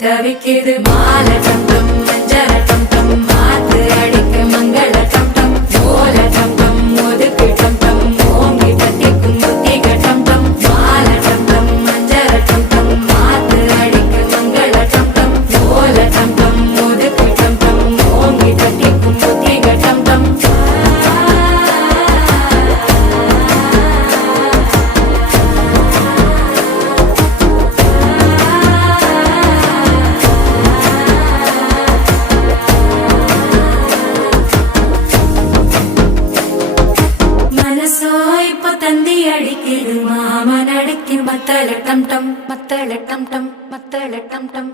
தவிக்குது மால டம் டம் மஞ்சள டம் டம் மாத்து அடிக்க மங்கள டம் டம் ஓல டம் டம் ஒதுக்கு டம் டம் ஓங்கி தட்டிக்கும் புத்திக டம் டம் மால டம் டம் மஞ்சள டம் டம் மாத்து அடிக்க மங்கள டம் டம் ஓல டம் டம் ஒதுக்கு டம் டம் ஓங்கி தட்டிக்கும் புத்திக டம் டம் தந்தி அடிக்குது மாமன் அடிக்கு மத்தள டம் டம் மத்தள டம் டம் மத்தள டம் டம்